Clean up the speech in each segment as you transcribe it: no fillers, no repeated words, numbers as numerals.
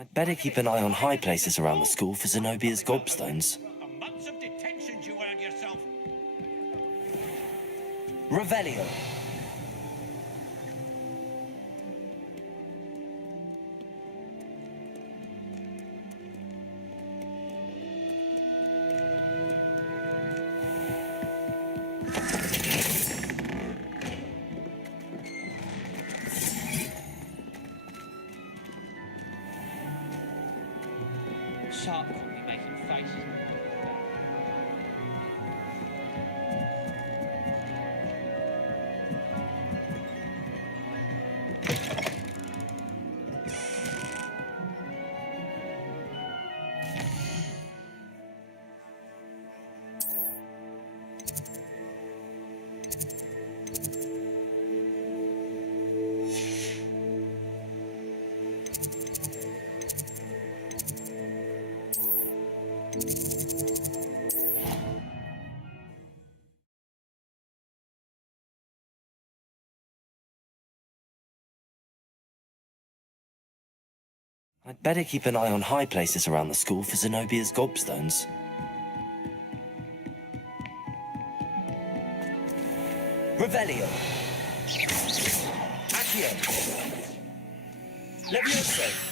I'd better keep an eye on high places around the school for Zenobia's gobstones. A month of detention you earned yourself. Revelio. Shark caught me making faces. I'd better keep an eye on high places around the school for Zenobia's gobstones. Revelio. Accio. Levioso.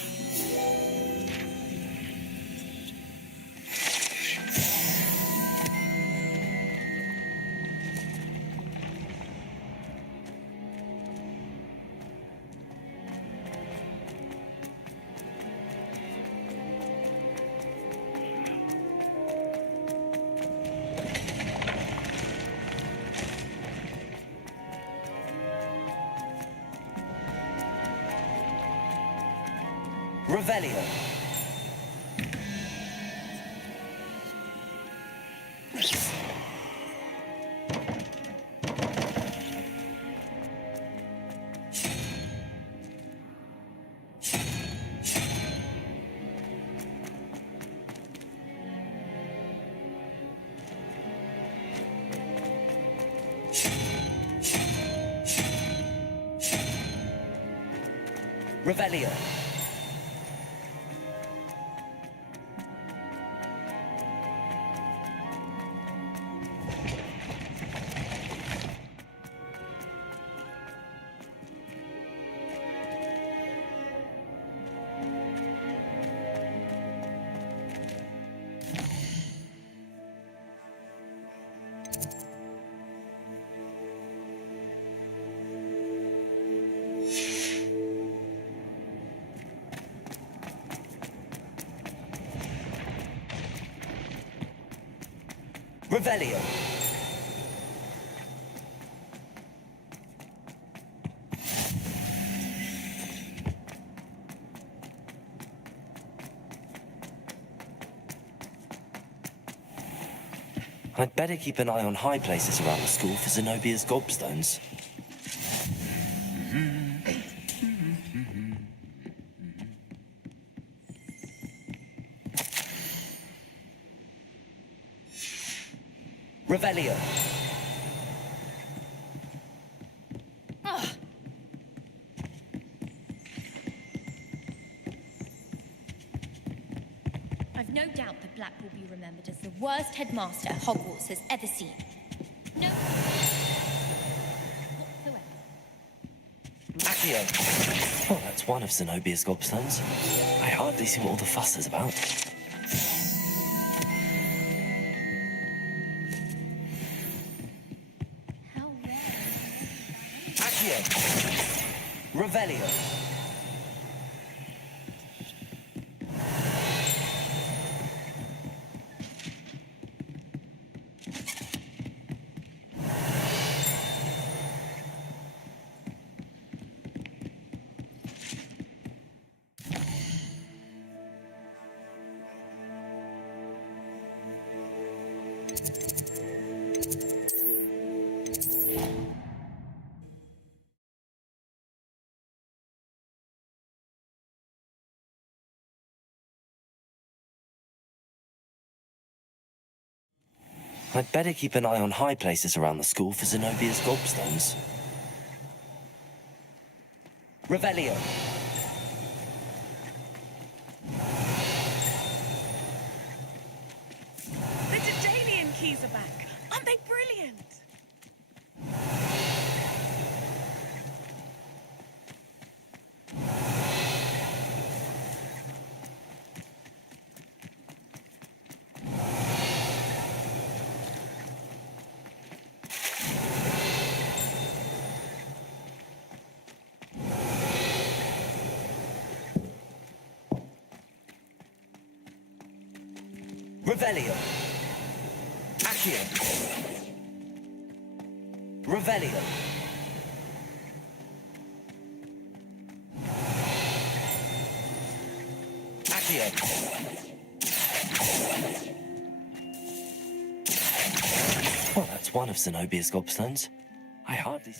Revelio. Revelio. Revelio. I'd better keep an eye on high places around the school for Zenobia's gobstones. Revelio. I've no doubt that Black will be remembered as the worst headmaster Hogwarts has ever seen. No. Whatsoever. Accio. Oh, that's one of Zenobia's gobstones. I hardly see what all the fuss is about. How rare. Accio. Revelio. I'd better keep an eye on high places around the school for Zenobia's gobstones. Revelio. The Dedalian keys are back. Aren't they brilliant? Revelio. Accio. Revelio. Accio. Well, that's one of Zenobia's gobstones. I hardly...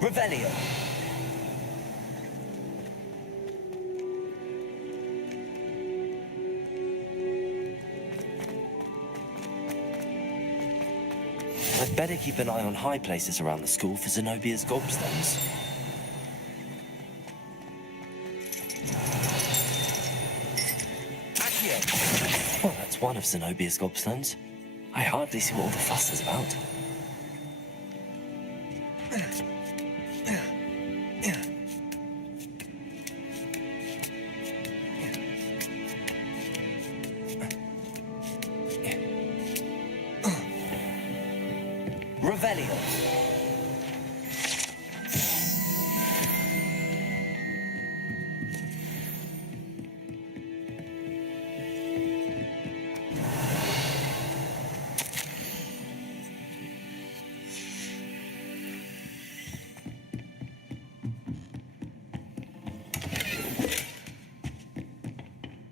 Revelio. I'd better keep an eye on high places around the school for Zenobia's gobstones. Accio. Well, that's one of Zenobia's gobstones. I hardly see what all the fuss is about. Revelio.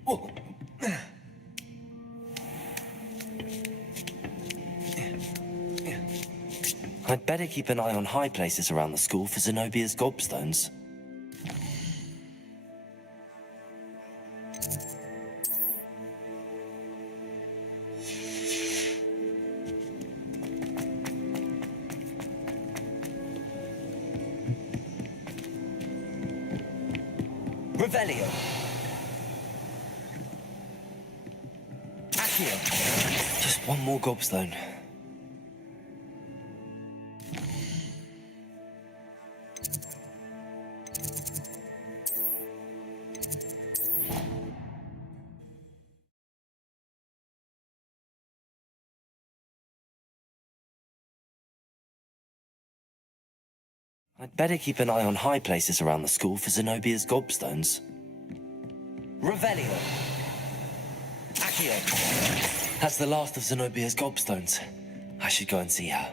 Oh. I'd better keep an eye on high places around the school for Zenobia's gobstones. Revelio. Accio. Just one more gobstone. I'd better keep an eye on high places around the school for Zenobia's gobstones. Revelio. Accio. That's the last of Zenobia's gobstones. I should go and see her.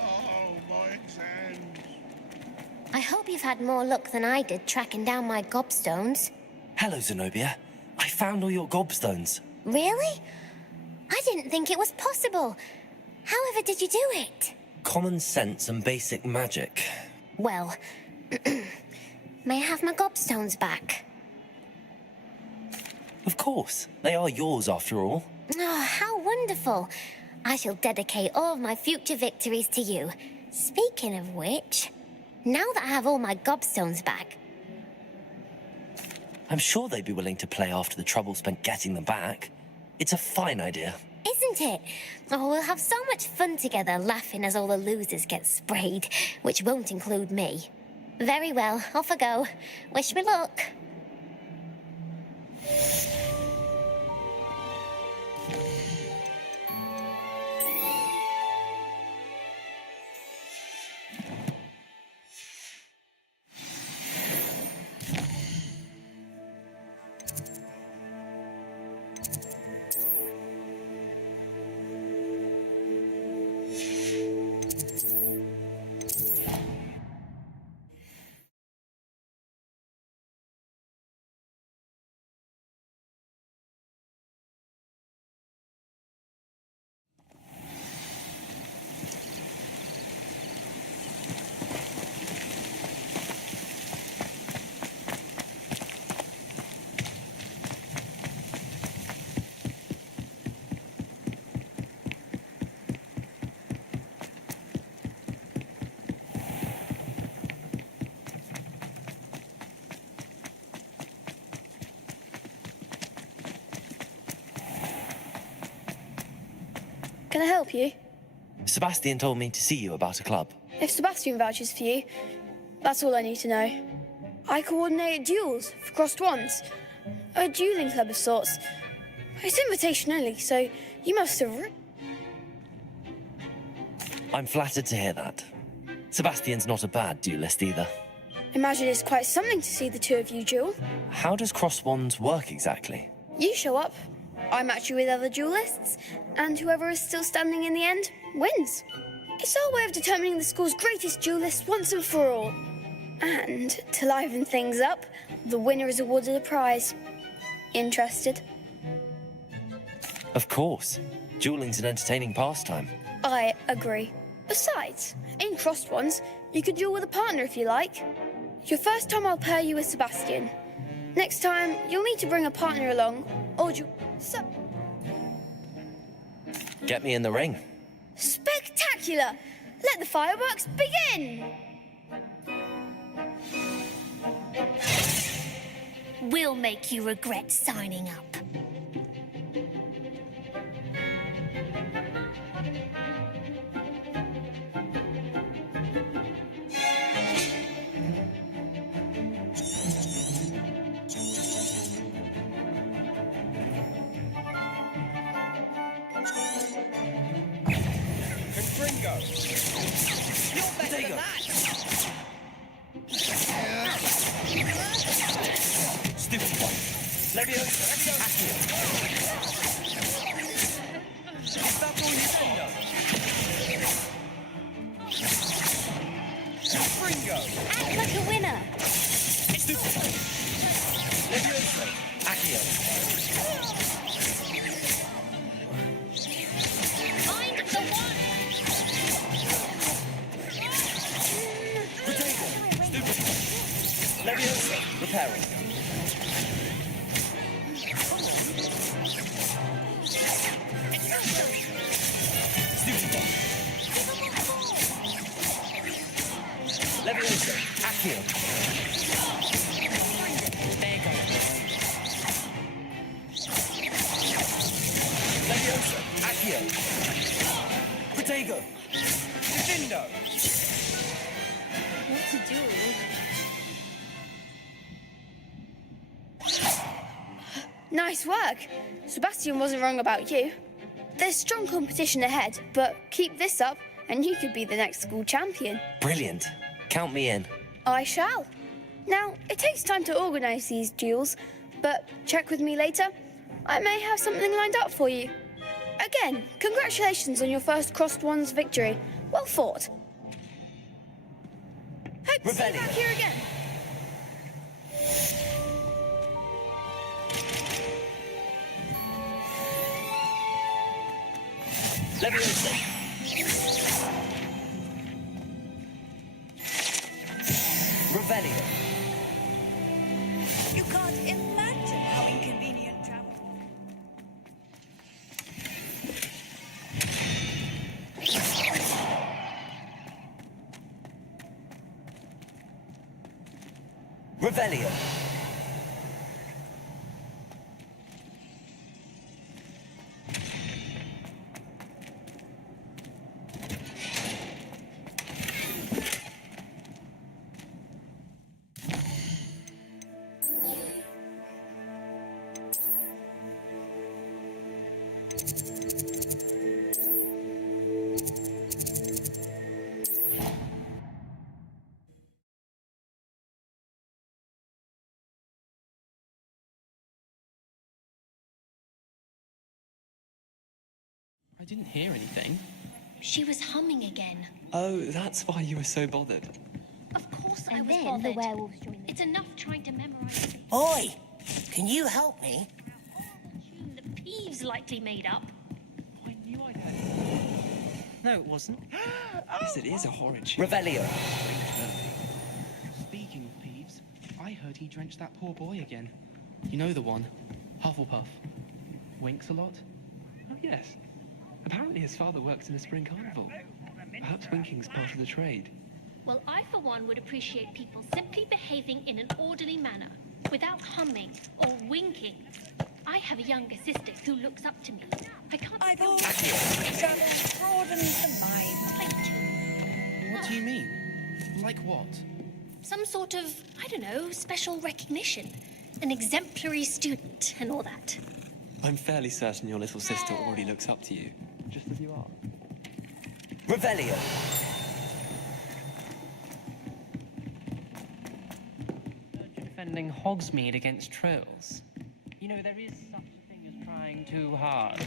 Oh, my exams. I hope you've had more luck than I did tracking down my gobstones. Hello, Zenobia. I found all your gobstones. Really? I didn't think it was possible. However did you do it? Common sense and basic magic. Well, may I have my gobstones back? Of course. They are yours after all. Oh, how wonderful. I shall dedicate all of my future victories to you. Speaking of which, now that I have all my gobstones back... I'm sure they'd be willing to play after the trouble spent getting them back. It's a fine idea. Isn't it? Oh, we'll have so much fun together, laughing as all the losers get sprayed, which won't include me. Very well, off I go. Wish me luck. Can I help you? Sebastian told me to see you about a club. If Sebastian vouches for you, that's all I need to know. I coordinate duels for crossed wands. A dueling club of sorts. It's invitation only, so you must have... I'm flattered to hear that. Sebastian's not a bad duelist either. Imagine it's quite something to see the two of you duel. How does cross wands work exactly? You show up, I match you with other duelists, and whoever is still standing in the end wins. It's our way of determining the school's greatest duelist once and for all. And to liven things up, the winner is awarded a prize. Interested? Of course. Dueling's an entertaining pastime. I agree. Besides, in crossed ones, you could duel with a partner if you like. Your first time I'll pair you with Sebastian. Next time, you'll need to bring a partner along, or so... Get me in the ring. Spectacular! Let the fireworks begin! We'll make you regret signing up. You're better than that. Stupid one. Leviosa. Accio. Is that all you can do? Springo. Act like a winner. Stupid one. Leviosa. Accio. Mind the one. Protego. Stupid one. Leviosa. Repairing. Stupid one. Leviosa. Accio. There you go. Leviosa. Accio. Protego. Defendo. What to do? Nice work. Sebastian wasn't wrong about you. There's strong competition ahead, but keep this up and you could be the next school champion. Brilliant. Count me in. I shall. Now, it takes time to organise these duels, but check with me later. I may have something lined up for you. Again, congratulations on your first Crossed Wands victory. Well fought. Hope to see you back here again. Leviosa. Revelio. You can't imagine how inconvenient travel. Revelio. I didn't hear anything. She was humming again. Oh, that's why you were so bothered. Of course I And was then bothered. the werewolves joined the It's enough trying to memorize Oi! Can you help me? the tune that Peeves likely made up. I knew I'd heard it. No, it wasn't. Yes, it is a horrid tune. Revelio. Speaking of Peeves, I heard he drenched that poor boy again. You know the one, Hufflepuff. Winks a lot? Oh, yes. Apparently his father works in a spring carnival. Perhaps winking's part of the trade. Well, I for one would appreciate people simply behaving in an orderly manner, without humming or winking. I have a younger sister who looks up to me. I can't I feel thought travel broadens the mind. I do. What do you mean? Like what? Some sort of, I don't know, special recognition. An exemplary student and all that. I'm fairly certain your little sister already looks up to you, just as you are. Revelio. Defending Hogsmeade against trolls. You know, there is such a thing as trying too hard.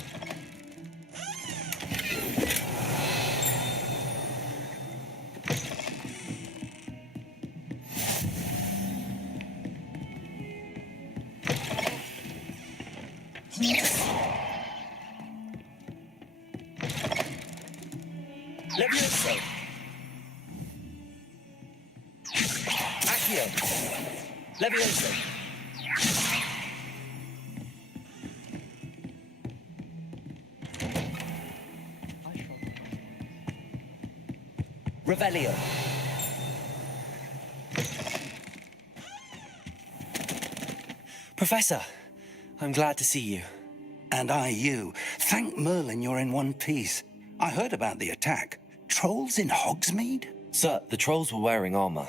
Leviosa. Accio. Leviosa. Revelio. Professor, I'm glad to see you. And I you. Thank Merlin you're in one piece. I heard about the attack. Trolls in Hogsmeade? Sir, the trolls were wearing armor.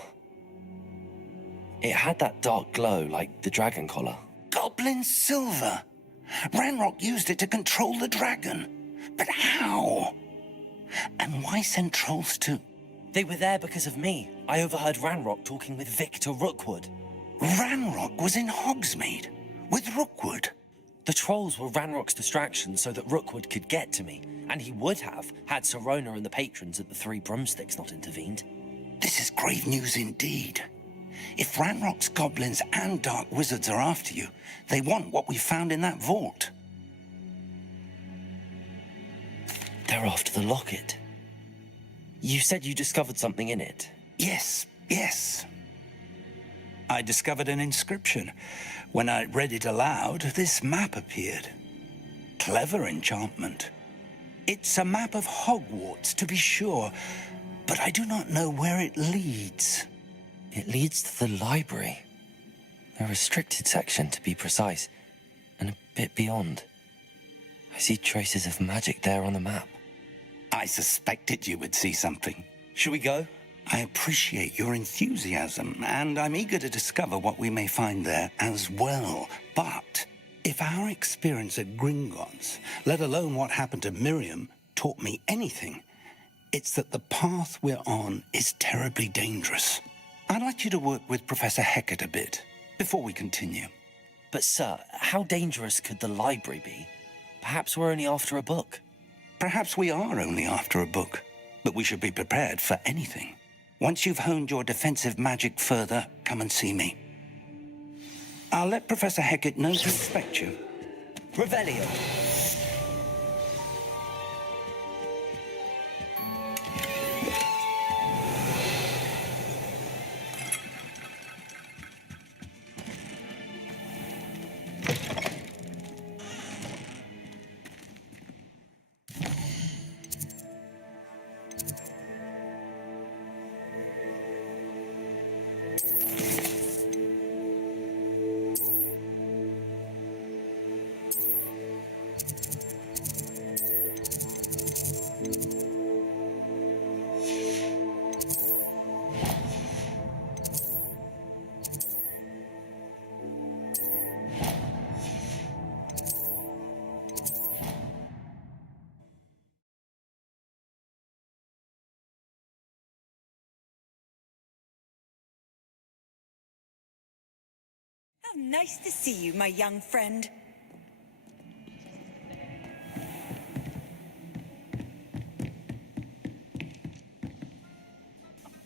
It had that dark glow like the dragon collar. Goblin silver. Ranrock used it to control the dragon. But how? And why send trolls to They were there because of me. I overheard Ranrock talking with Victor Rookwood. Ranrock was in Hogsmeade with Rookwood. The trolls were Ranrock's distraction so that Rookwood could get to me, and he would have had Sirona and the patrons at the Three Broomsticks not intervened. This is grave news indeed. If Ranrock's goblins and dark wizards are after you, they want what we found in that vault. They're after the locket. You said you discovered something in it. Yes. I discovered an inscription. When I read it aloud, this map appeared. Clever enchantment. It's a map of Hogwarts, to be sure, but I do not know where it leads. It leads to the library. A restricted section, to be precise, and a bit beyond. I see traces of magic there on the map. I suspected you would see something. Shall we go? I appreciate your enthusiasm, and I'm eager to discover what we may find there as well. But if our experience at Gringotts, let alone what happened to Miriam, taught me anything, it's that the path we're on is terribly dangerous. I'd like you to work with Professor Hecat a bit before we continue. But, sir, how dangerous could the library be? Perhaps we're only after a book. Perhaps we are only after a book, but we should be prepared for anything. Once you've honed your defensive magic further, come and see me. I'll let Professor Hecat know to expect you. Revelio. How nice to see you, my young friend.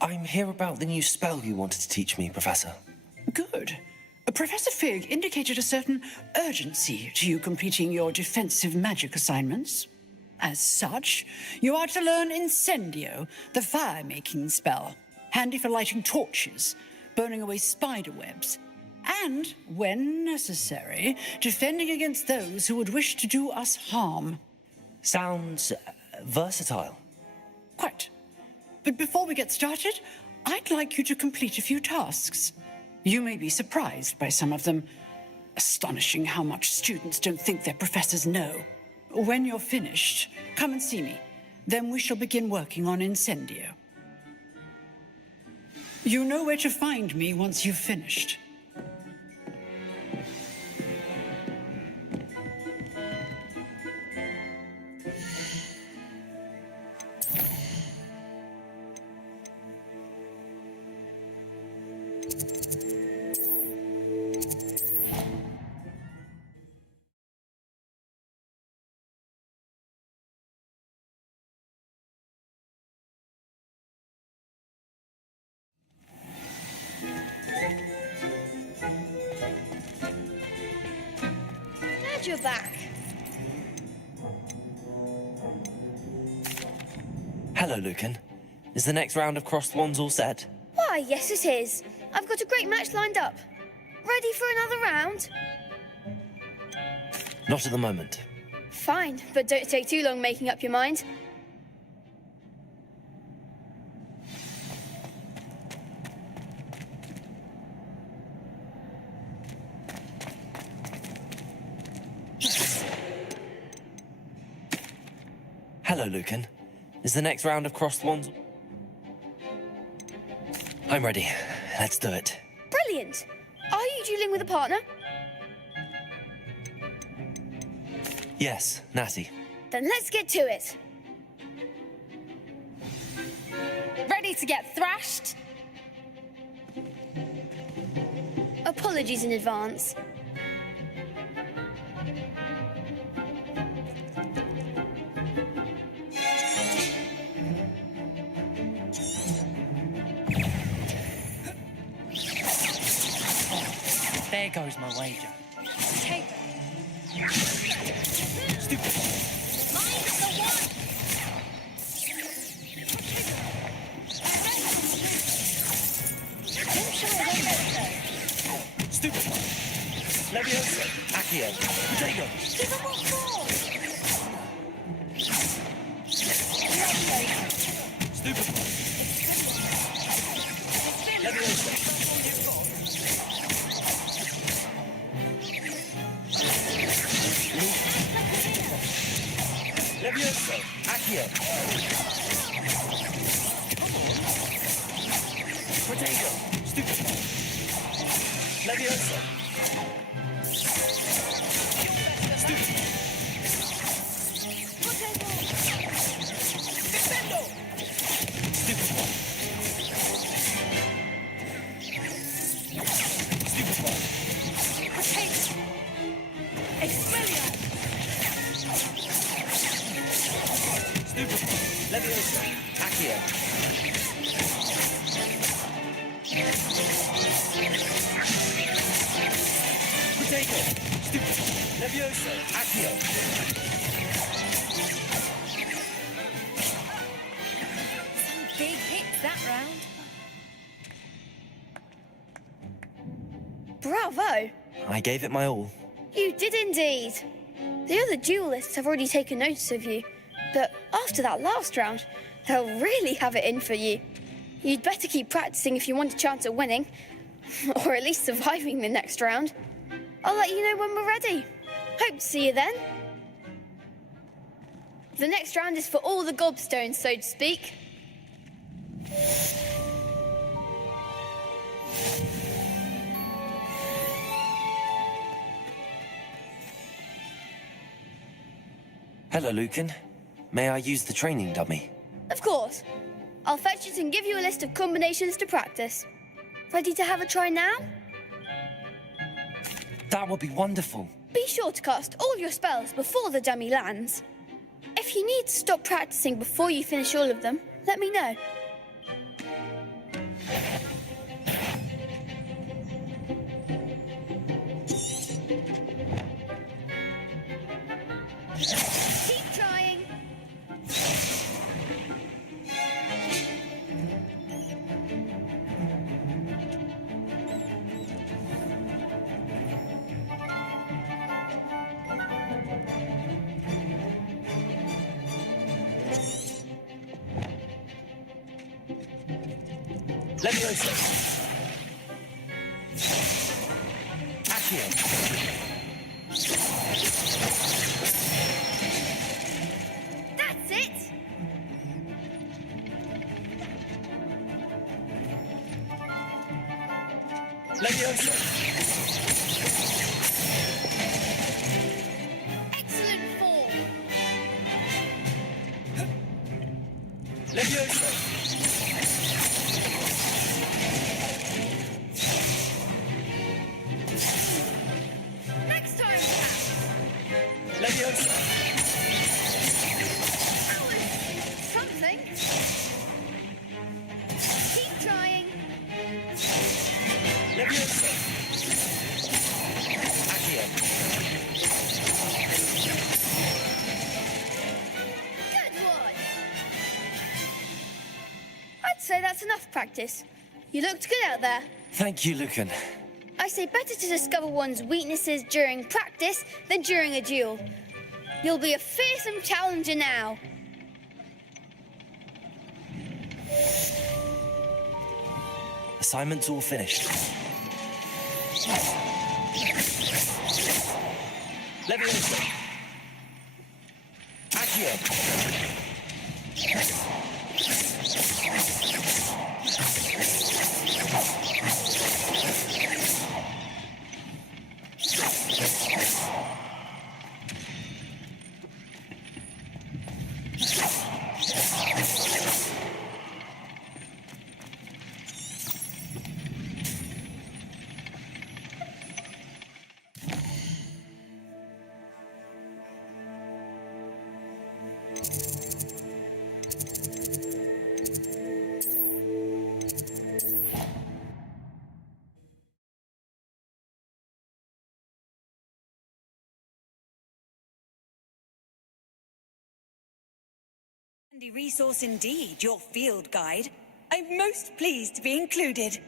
I'm here about the new spell you wanted to teach me, Professor. Good. Professor Fig indicated a certain urgency to you completing your defensive magic assignments. As such, you are to learn Incendio, the fire-making spell, handy for lighting torches, burning away spider webs, and, when necessary, defending against those who would wish to do us harm. Sounds versatile. Quite. But before we get started, I'd like you to complete a few tasks. You may be surprised by some of them. Astonishing how much students don't think their professors know. When you're finished, come and see me. Then we shall begin working on Incendio. You know where to find me once you've finished. Glad you're back. Hello, Lucan. Is the next round of crossed wands all set? Why, yes it is. I've got a great match lined up. Ready for another round? Not at the moment. Fine, but don't take too long making up your mind. Hello, Lucan. Is the next round of crossed wands... I'm ready. Let's do it. Brilliant. Are you dueling with a partner? Yes, Natty. Then let's get to it. Ready to get thrashed? Apologies in advance. There goes my wager. Take Stupid. Stupid. Leviosa. Accio. Potato. Stupid. Leviosa. Leviosa. Accio. Potato. Stupid. Leviosa. Stupid. Potato. Defendo. Stupid. Stupid. Potato. Expelliarmus. Stupid. Leviosa. Accio. Potato. Stupid. Leviosa. Accio. Some big hits that round. Bravo! I gave it my all. You did indeed. The other duelists have already taken notice of you, but after that last round, they'll really have it in for you. You'd better keep practicing if you want a chance at winning, or at least surviving the next round. I'll let you know when we're ready. Hope to see you then. The next round is for all the gobstones, so to speak. Hello, Lucan. May I use the training dummy? Of course. I'll fetch it and give you a list of combinations to practice. Ready to have a try now? That would be wonderful. Be sure to cast all your spells before the dummy lands. If you need to stop practicing before you finish all of them, let me know. Keep trying. Leviosa. Accio. That's it. Leviosa. Excellent form. Leviosa. Next time, perhaps. Leviosa. Something. Keep trying. Leviosa. Accio. Good one. I'd say that's enough practice. You looked good out there. Thank you, Lucan. I say better to discover one's weaknesses during practice than during a duel. You'll be a fearsome challenger now. Assignment's all finished. Leviosa. Accio. Handy resource indeed, your field guide. I'm most pleased to be included.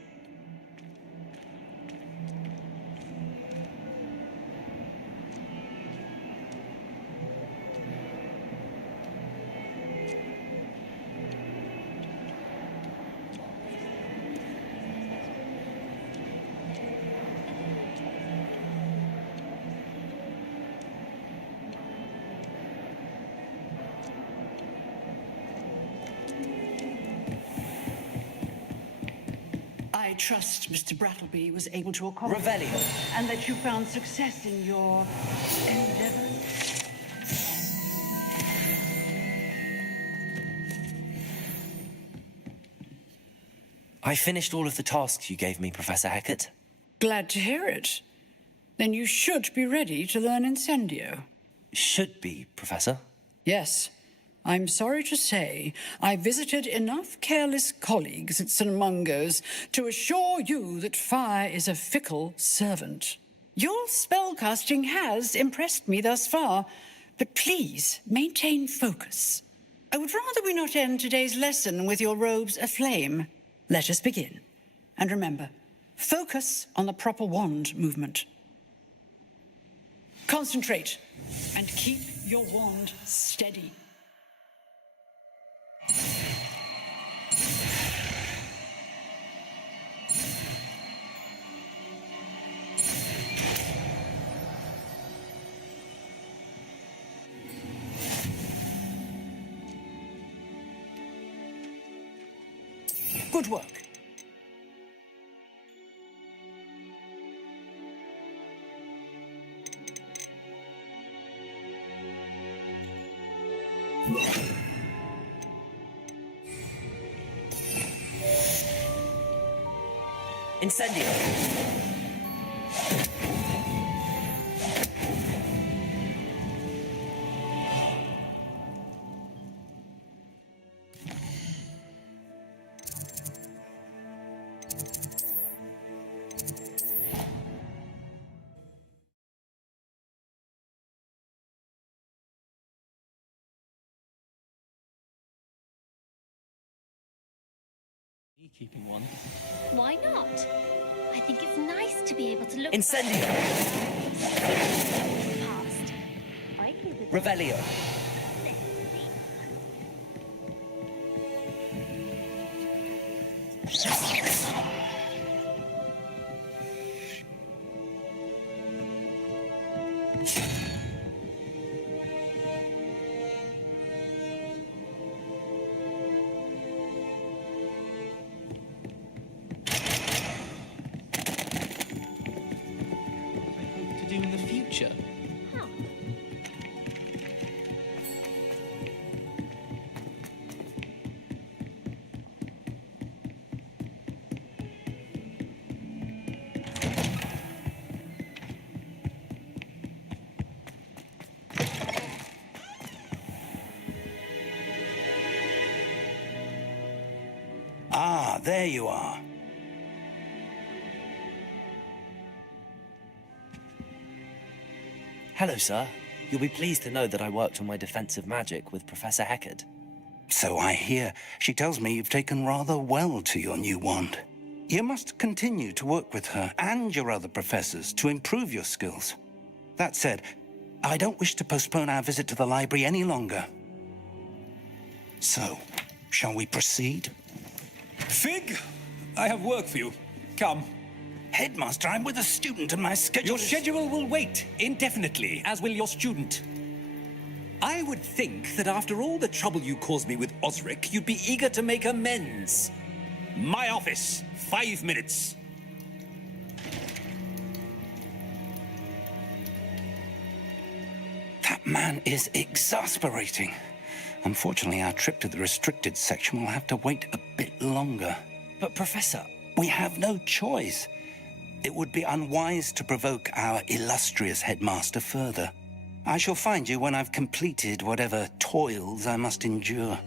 I trust Mr. Brattleby was able to accommodate Revelio. and that you found success in your endeavors. I finished all of the tasks you gave me, Professor Hecat. Glad to hear it. Then you should be ready to learn Incendio. Should be, Professor. Yes. I'm sorry to say I visited enough careless colleagues at St. Mungo's to assure you that fire is a fickle servant. Your spellcasting has impressed me thus far, but please maintain focus. I would rather we not end today's lesson with your robes aflame. Let us begin. And remember, focus on the proper wand movement. Concentrate and keep your wand steady. Good work. Incendio. Keeping one. Why not? I think it's nice to be able to look Incendio. past. Revelio. To do in the future. Huh. Ah, there you are. Hello, sir. You'll be pleased to know that I worked on my defensive magic with Professor Hecat. So I hear. She tells me you've taken rather well to your new wand. You must continue to work with her and your other professors to improve your skills. That said, I don't wish to postpone our visit to the library any longer. So, shall we proceed? Fig, I have work for you. Come. Headmaster, I'm with a student and my schedule Your schedule will wait indefinitely, as will your student. I would think that after all the trouble you caused me with Osric, you'd be eager to make amends. My office, 5 minutes. That man is exasperating. Unfortunately, our trip to the restricted section will have to wait a bit longer. But, Professor... We have no choice. It would be unwise to provoke our illustrious headmaster further. I shall find you when I've completed whatever toils I must endure.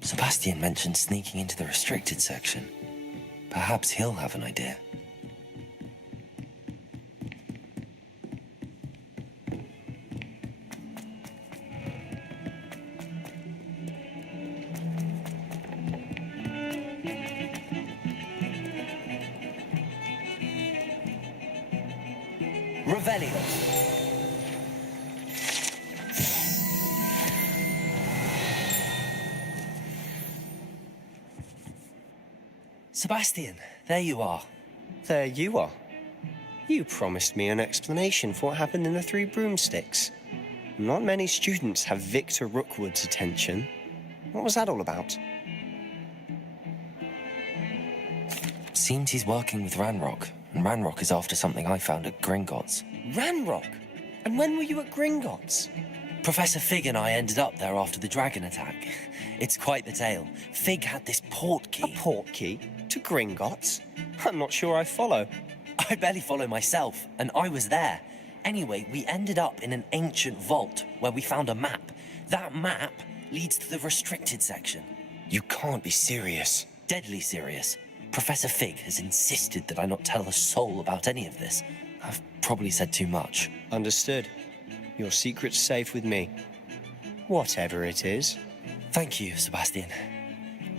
Sebastian mentioned sneaking into the restricted section. Perhaps he'll have an idea. Revelio. Sebastian, there you are. There you are. You promised me an explanation for what happened in the Three Broomsticks. Not many students have Victor Rookwood's attention. What was that all about? Seems he's working with Ranrock, and Ranrock is after something I found at Gringotts. Ranrock? And when were you at Gringotts? Professor Fig and I ended up there after the dragon attack. It's quite the tale. Fig had this port key. A port key? To Gringotts? I'm not sure I follow. I barely follow myself, and I was there. Anyway, we ended up in an ancient vault where we found a map. That map leads to the restricted section. You can't be serious. Deadly serious. Professor Fig has insisted that I not tell a soul about any of this. I've probably said too much. Understood. Your secret's safe with me. Whatever it is. Thank you, Sebastian.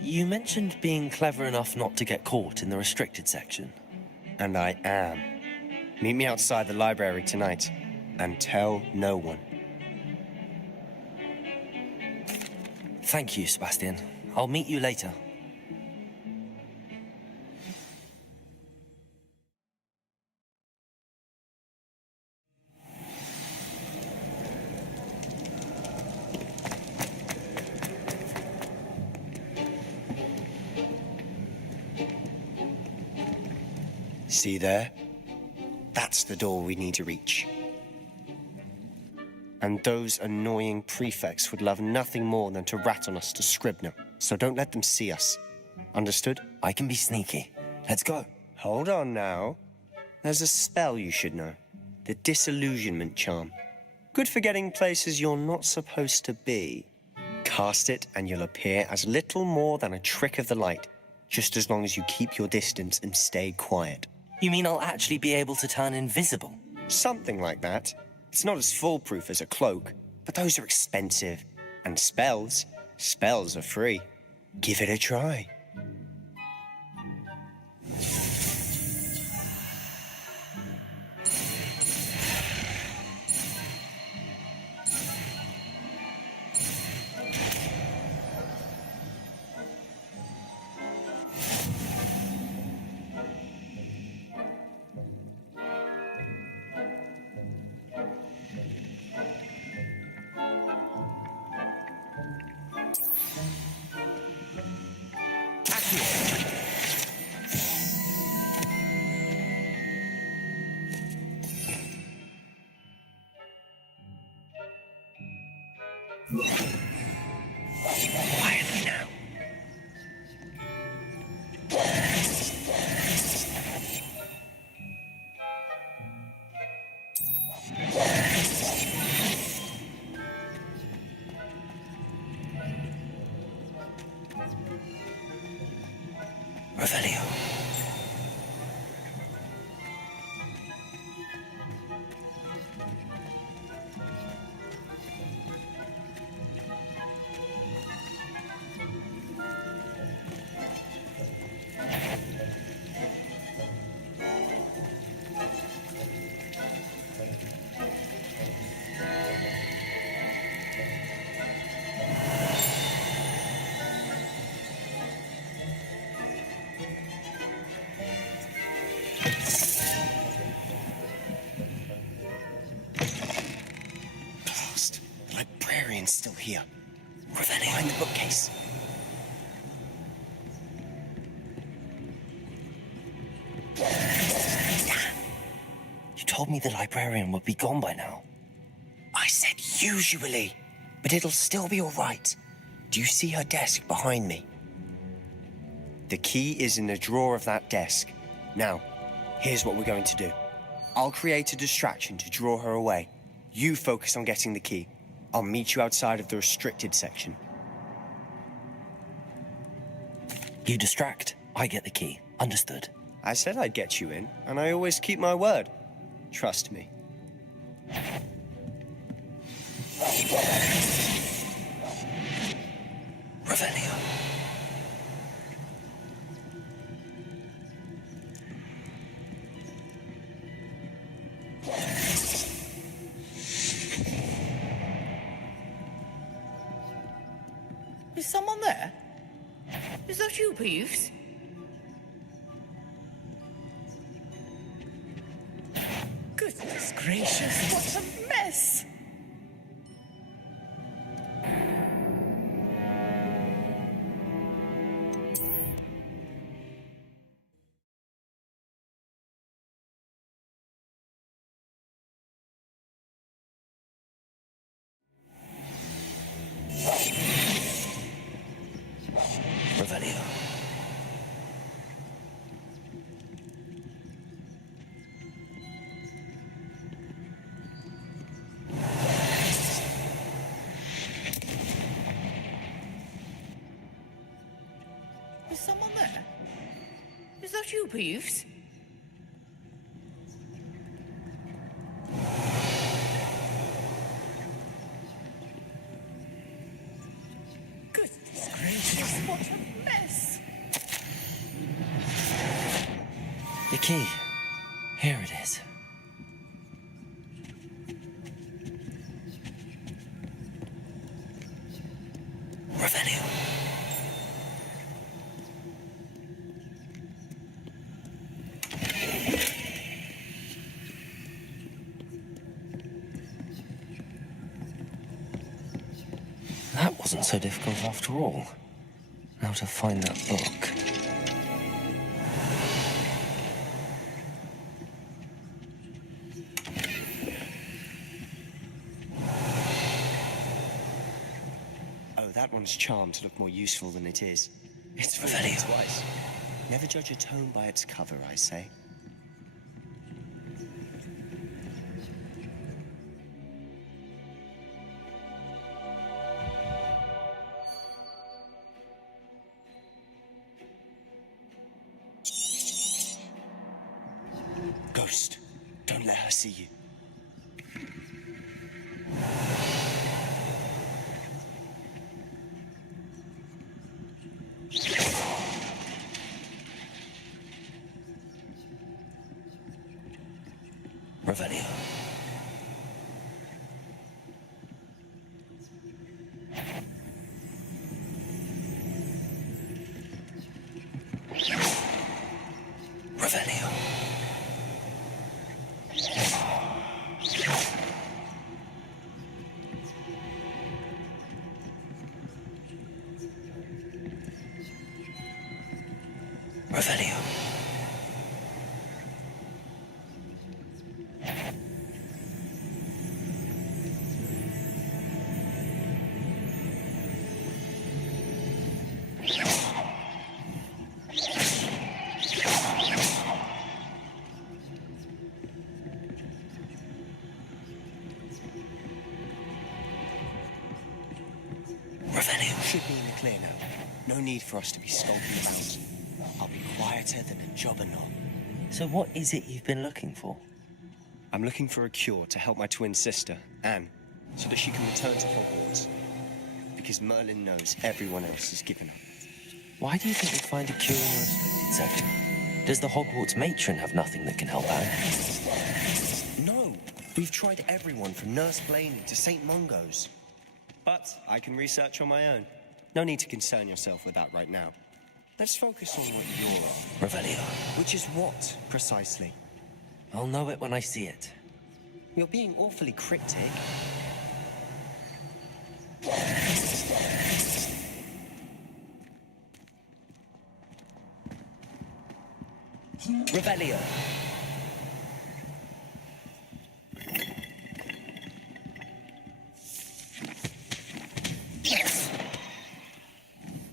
You mentioned being clever enough not to get caught in the restricted section. And I am. Meet me outside the library tonight, and tell no one. Thank you, Sebastian. I'll meet you later. See there? That's the door we need to reach. And those annoying prefects would love nothing more than to rat on us to Scribner, so don't let them see us. Understood? I can be sneaky. Let's go. Hold on now. There's a spell you should know. The Disillusionment Charm. Good for getting places you're not supposed to be. Cast it and you'll appear as little more than a trick of the light, just as long as you keep your distance and stay quiet. You mean I'll actually be able to turn invisible? Something like that. It's not as foolproof as a cloak, but those are expensive. And spells are free. Give it a try. Quietly now. Revelio. librarian's still here. Behind the bookcase. You told me the librarian would be gone by now. I said usually, but it'll still be all right. Do you see her desk behind me? The key is in the drawer of that desk. Now, here's what we're going to do. I'll create a distraction to draw her away. You focus on getting the key. I'll meet you outside of the restricted section. You distract, I get the key. Understood. I said I'd get you in, and I always keep my word. Trust me. Revelio. Is someone there? Is that you, Peeves? Goodness gracious, what a mess! Revelio. Is someone there? Is that you, Peeves? Goodness gracious, what a mess! The key. Here it is. Revelio. That wasn't so difficult after all. Now to find that book. Oh, that one's charmed to look more useful than it is. It's Revelio. fooled twice. Never judge a tome by its cover, I say. Ghost, don't let her see you. Revelio. Revelio. Revelio. Revelio. Should be in the clear now. No need for us to be skulking about. I'll be quieter than a jobberknoll. So what is it you've been looking for? I'm looking for a cure to help my twin sister, Anne, so that she can return to Hogwarts. Because Merlin knows everyone else has given up. Why do you think we'll find a cure in the restricted section? Does the Hogwarts matron have nothing that can help Anne? No! We've tried everyone from Nurse Blaney to St. Mungo's. But I can research on my own. No need to concern yourself with that right now. Let's focus on what you're on. Revelio. Which is what, precisely? I'll know it when I see it. You're being awfully cryptic. Revelio.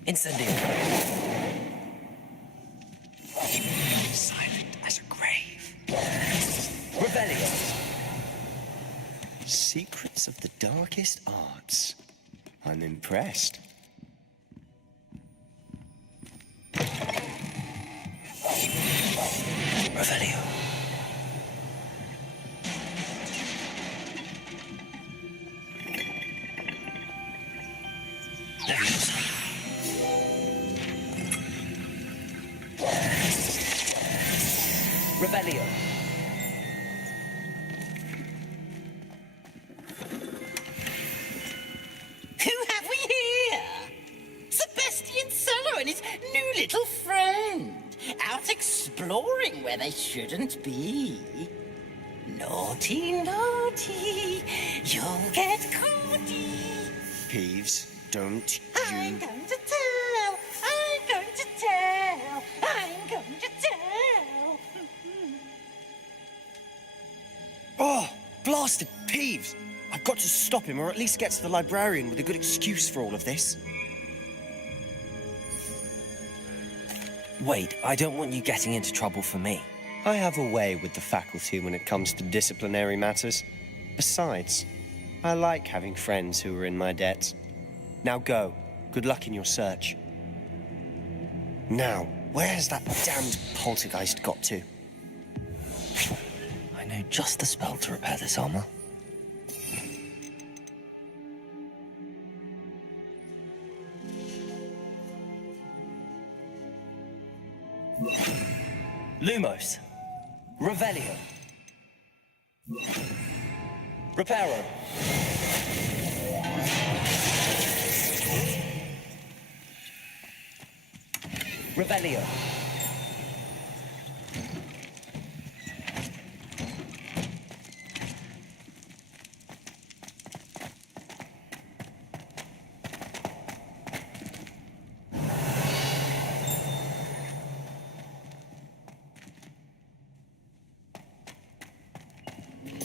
Incendio. Silent as a grave. Revelio. Secrets of the darkest arts. I'm impressed. Revelio. Leviosa. Revelio. Who have we here? Sebastian Solo and his new little friend. Out exploring where they shouldn't be. Naughty, naughty. You'll get caughty. Peeves, don't I'm you... going to tell. I'm going to tell. I'm going to tell. Oh, blasted Peeves! I've got to stop him, or at least get to the librarian with a good excuse for all of this. Wait, I don't want you getting into trouble for me. I have a way with the faculty when it comes to disciplinary matters. Besides, I like having friends who are in my debt. Now go. Good luck in your search. Now, where's that damned poltergeist got to? I know just the spell to repair this armor. Lumos. Revelio. Reparo. Revelio.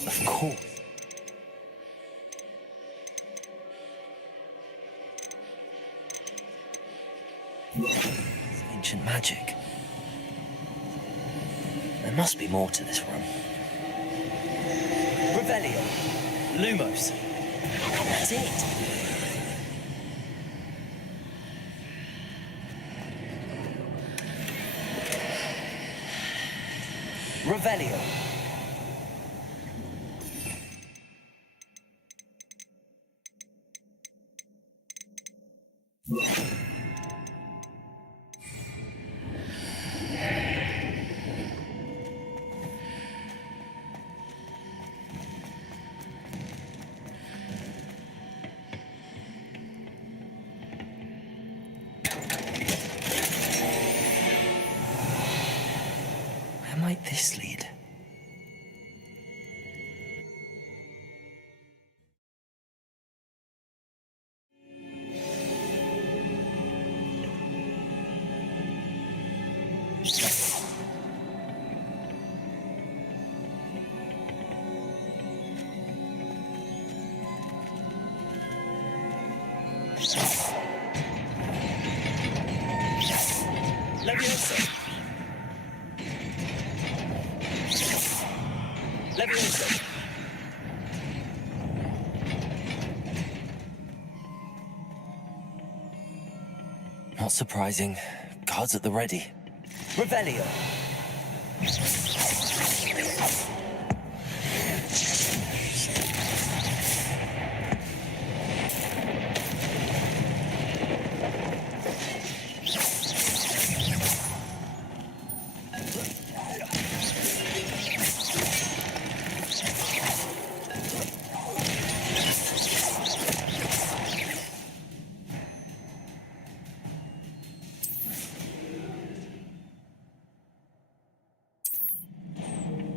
Of course. It's ancient magic. There must be more to this room. Revelio. Lumos. That's it. Revelio. Where might this lead? Leviosa. Leviosa. Not surprising. Guards at the ready. Revelio.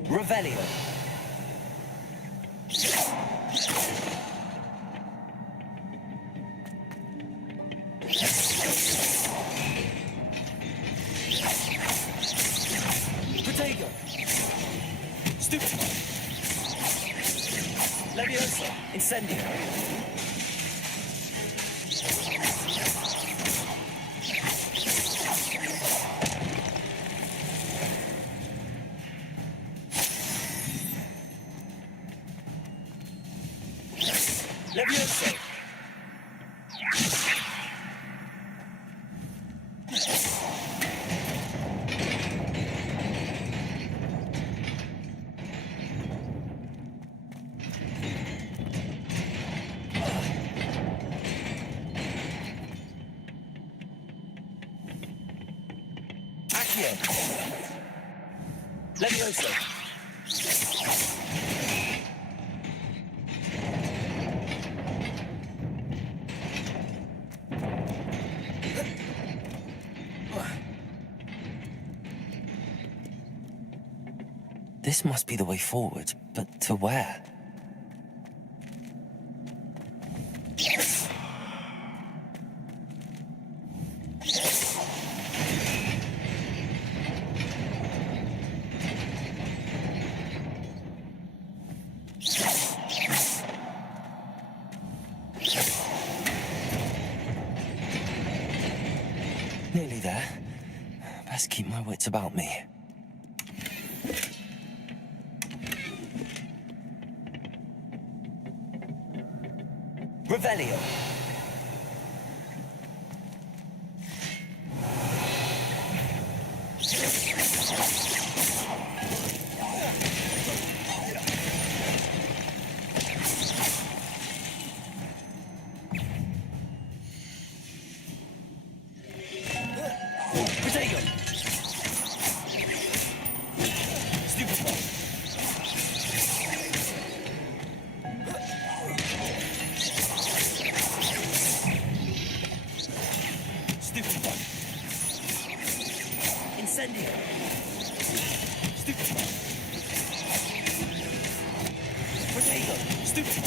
Revelio. Incendio. Levioso. Accio. Levioso. This must be the way forward, but to where? Nearly there. Best keep my wits about me. Revelio. Protego. Stupefy. Stupefy. Incendio. Stupefy. Protego. Stupefy.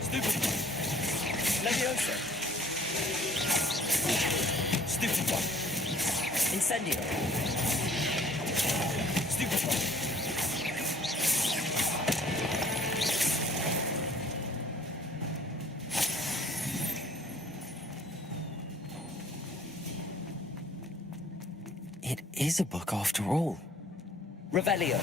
Stupefy. Levioso. Stupefy. Incendio. Stupefy. It is a book after all. Revelio.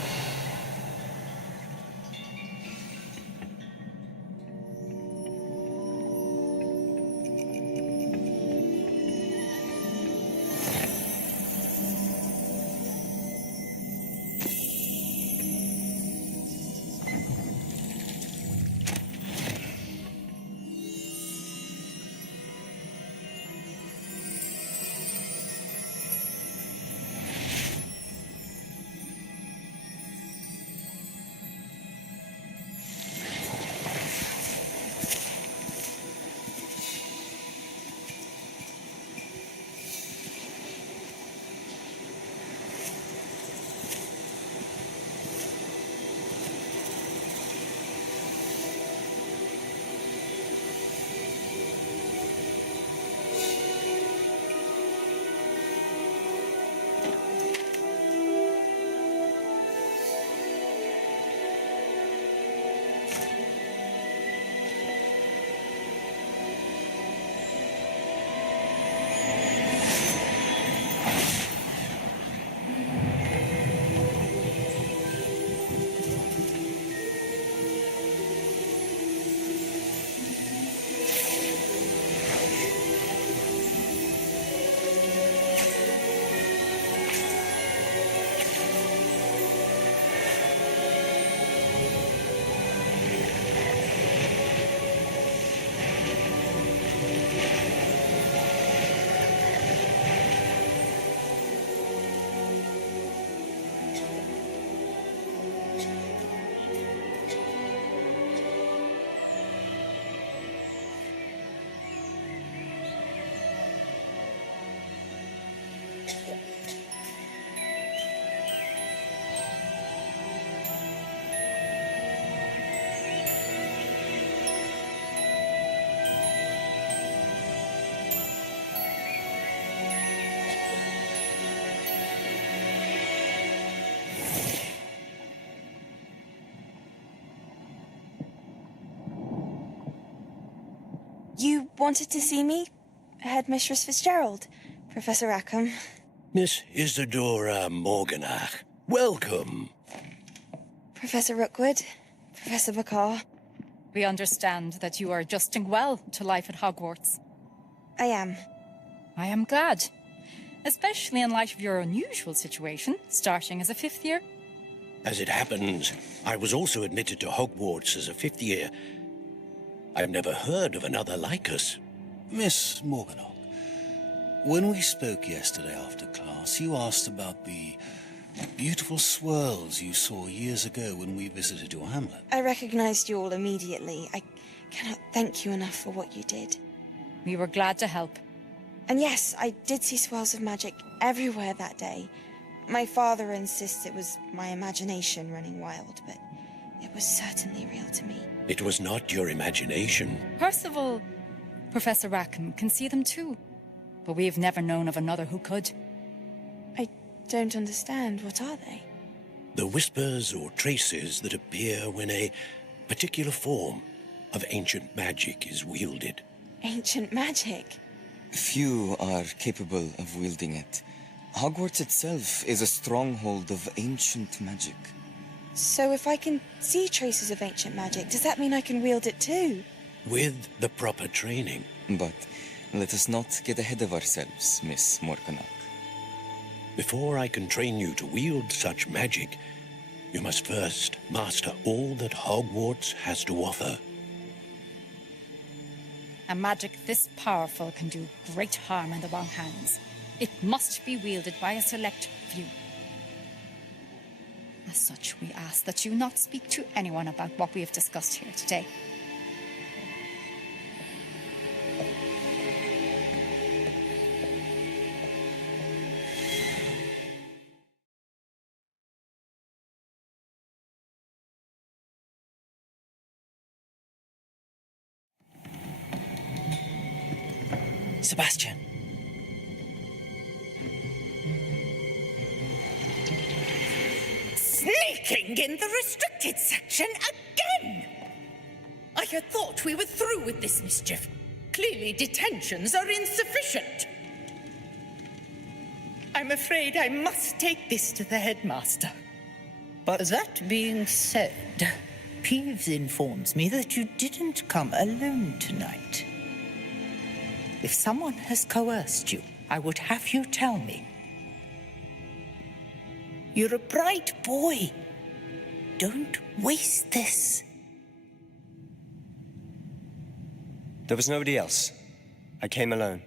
wanted to see me? Headmistress Fitzgerald, Professor Rackham. Miss Isadora Morganach, welcome. Professor Rookwood, Professor Bakar. We understand that you are adjusting well to life at Hogwarts. I am. I am glad. Especially in light of your unusual situation, starting as a 5th year. As it happens, I was also admitted to Hogwarts as a 5th year. I've never heard of another like us. Miss Morganach, when we spoke yesterday after class, you asked about the beautiful swirls you saw years ago when we visited your hamlet. I recognized you all immediately. I cannot thank you enough for what you did. We were glad to help. And yes, I did see swirls of magic everywhere that day. My father insists it was my imagination running wild, but it was certainly real to me. It was not your imagination. Percival, Professor Rackham can see them too. But we have never known of another who could. I don't understand. What are they? The whispers or traces that appear when a particular form of ancient magic is wielded. Ancient magic? Few are capable of wielding it. Hogwarts itself is a stronghold of ancient magic. So if I can see traces of ancient magic, does that mean I can wield it too? With the proper training. But let us not get ahead of ourselves, Miss Morganach. Before I can train you to wield such magic, you must first master all that Hogwarts has to offer. A magic this powerful can do great harm in the wrong hands. It must be wielded by a select few. As such, we ask that you not speak to anyone about what we have discussed here today. Sebastian. Sneaking in the restricted section again! I had thought we were through with this mischief. Clearly detentions are insufficient. I'm afraid I must take this to the headmaster. But that being said, Peeves informs me that you didn't come alone tonight. If someone has coerced you, I would have you tell me. You're a bright boy. Don't waste this. There was nobody else. I came alone.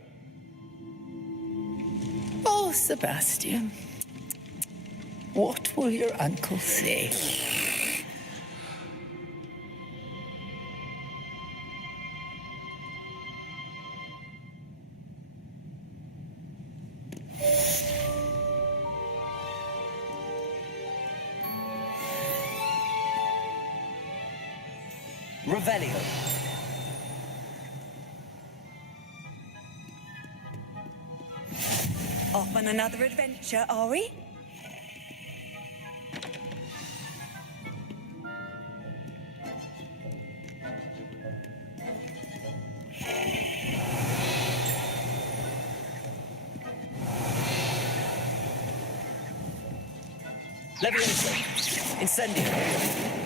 Oh, Sebastian. What will your uncle say? Revelio. Off on another adventure, are we? Leviosa. Incendio.